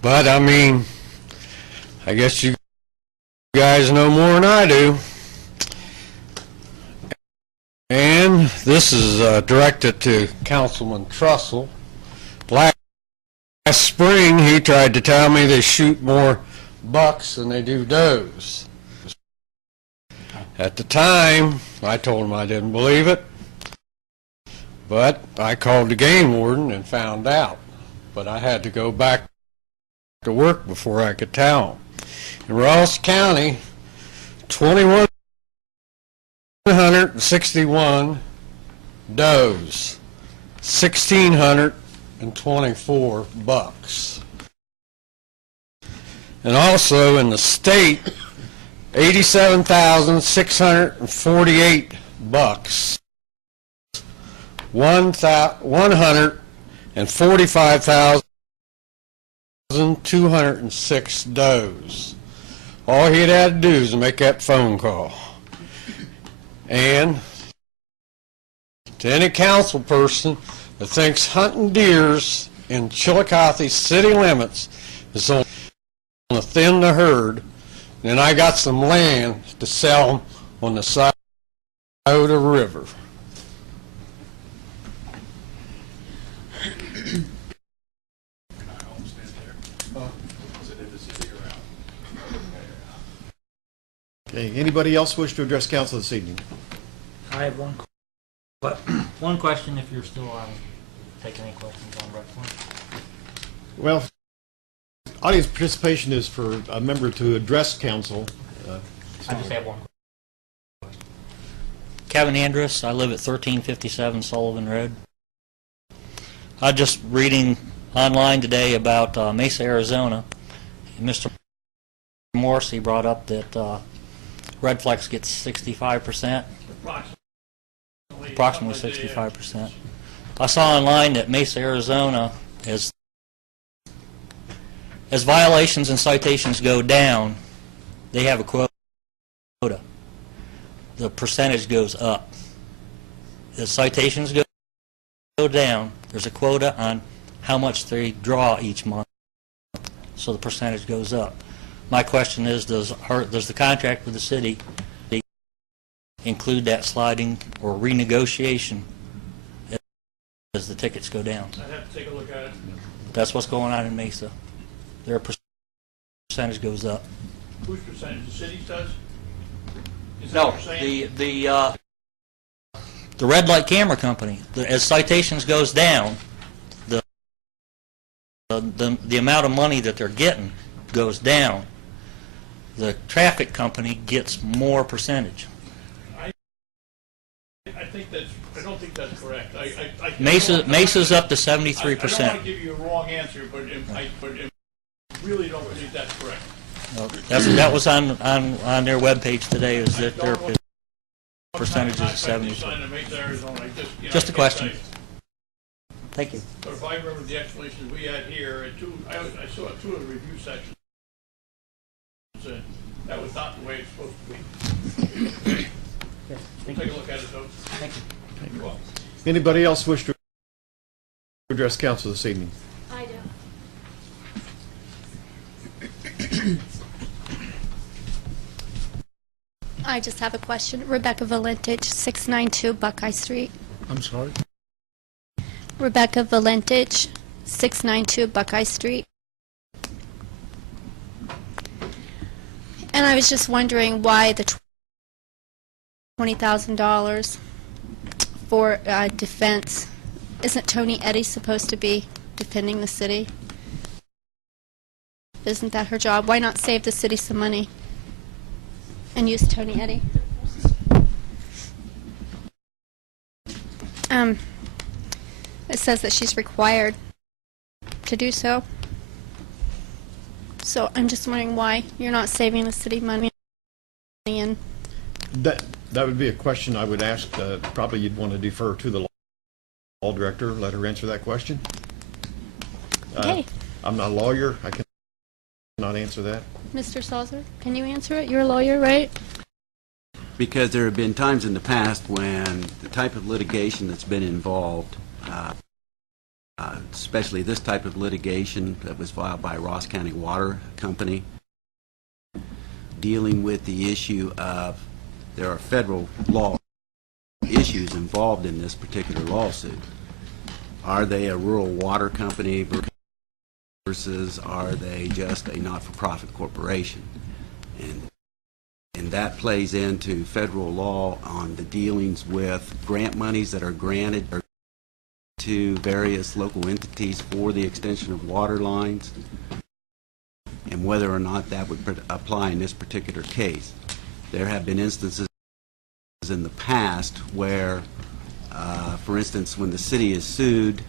But I mean, I guess you guys know more than I do. And this is directed to Councilman Trussell. Last spring, he tried to tell me they shoot more bucks than they do does. At the time, I told him I didn't believe it, but I called the game warden and found out. But I had to go back to work before I could tell him. In Ross County, 2,161 does, 1,624 bucks. And also in the state, 87,648 bucks, 145,206 does. All he had to do is make that phone call. And to any council person that thinks hunting deers in Chillicothe city limits is on to thin the herd, then I got some land to sell them on the side of the river. Okay, anybody else wish to address council this evening? I have one question if you're still taking any questions on Rec Point. Well, audience participation is for a member to address council. I just have one question. Kevin Andrus, I live at 1357 Sullivan Road. I'm just reading online today about Mesa, Arizona. Mr. Morrissey brought up that Red Flex gets 65%. Approximately 65%. I saw online that Mesa, Arizona, as violations and citations go down, they have a quota. The percentage goes up. As citations go down, there's a quota on how much they draw each month, so the percentage goes up. My question is, does the contract with the city include that sliding or renegotiation as the tickets go down? I'd have to take a look at it. That's what's going on in Mesa. Their percentage goes up. Whose percentage? The city's does? Is that No, what you're saying? the red light camera company. As citations goes down, the amount of money that they're getting goes down. The traffic company gets more percentage. I don't think that's correct. Mesa's up to 73%. I don't want to give you a wrong answer, but I really don't think that's correct. That was on their webpage today, is that their percentage is 70. Just a question. Thank you. But if I remember the explanations we had here, I saw two of the review sections, and that was not the way it's supposed to be. We'll take a look at it, though. Thank you. You're welcome. Anybody else wish to address council this evening? I do. I just have a question. Rebecca Valentage, 692 Buckeye Street. I'm sorry? Rebecca Valentage, 692 Buckeye Street. And I was just wondering why the $20,000 for defense. Isn't Tony Eddy supposed to be defending the city? Isn't that her job? Why not save the city some money and use Tony Eddy? It says that she's required to do so. So I'm just wondering why you're not saving the city money. And That would be a question I would ask. Probably you'd want to defer to the law director. Let her answer that question. okay, I'm not a lawyer. I cannot answer that. Mr. Salzer, can you answer it? You're a lawyer, right? Because there have been times in the past when the type of litigation that's been involved especially this type of litigation that was filed by Ross County Water Company, dealing with the issue of there are federal law issues involved in this particular lawsuit. Are they a rural water company versus are they just a not-for-profit corporation? And that plays into federal law on the dealings with grant monies that are granted to various local entities for the extension of water lines, and whether or not that would apply in this particular case. There have been instances in the past where, for instance, when the city is sued,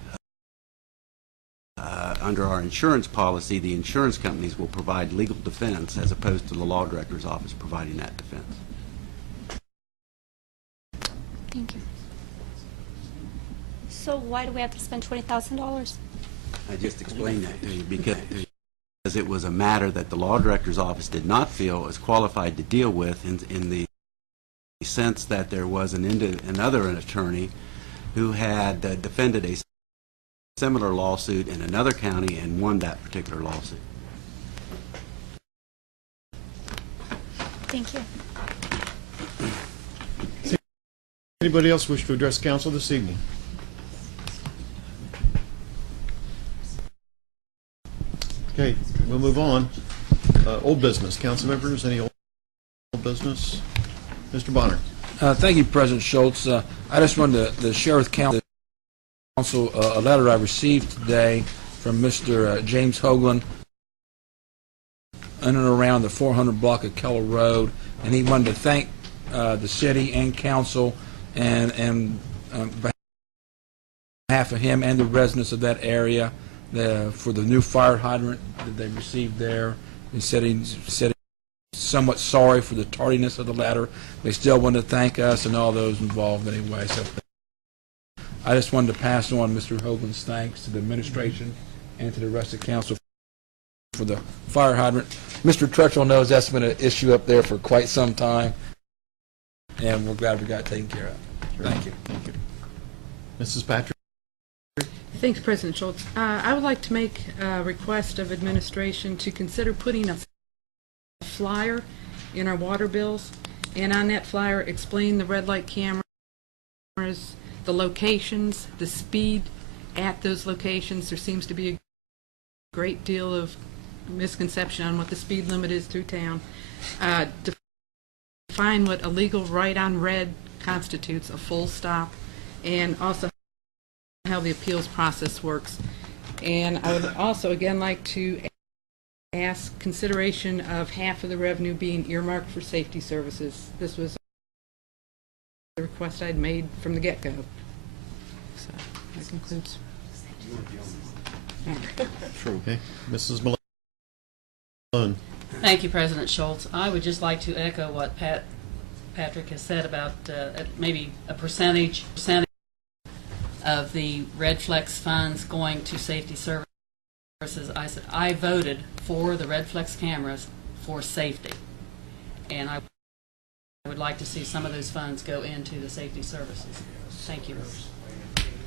under our insurance policy, the insurance companies will provide legal defense as opposed to the law director's office providing that defense. Thank you. So why do we have to spend $20,000? I just explained that to you because it was a matter that the law director's office did not feel was qualified to deal with in the sense that there was another attorney who had defended a similar lawsuit in another county and won that particular lawsuit. Thank you. Anybody else wish to address council this evening? Okay, we'll move on. Old business. Council members, any old business? Mr. Bonner. Thank you, President Schultz. I just wanted to share with council a letter I received today from Mr. James Hoagland in and around the 400 block of Keller Road, and he wanted to thank the city and council and on behalf of him and the residents of that area for the new fire hydrant that they received there. He said he's somewhat sorry for the tardiness of the letter. They still want to thank us and all those involved anyway. So I just wanted to pass on Mr. Hoagland's thanks to the administration and to the rest of council for the fire hydrant. Mr. Trutchell knows that's been an issue up there for quite some time, and we're glad we got it taken care of. Sure. Thank you. Thank you. Mrs. Patrick? Thanks, President Schultz. I would like to make a request of administration to consider putting a flyer in our water bills, and on that flyer explain the red light cameras, the locations, the speed at those locations. There seems to be a great deal of misconception on what the speed limit is through town. Define what a legal right on red constitutes, a full stop, and also how the appeals process works. And I would also again like to ask consideration of half of the revenue being earmarked for safety services. This was the request I'd made from the get-go. So that concludes. Okay. Mrs. Malone. Thank you, President Schultz. I would just like to echo what Patrick has said about maybe a percentage of the Red Flex funds going to safety services. I voted for the Red Flex cameras for safety, and I would like to see some of those funds go into the safety services. Thank you.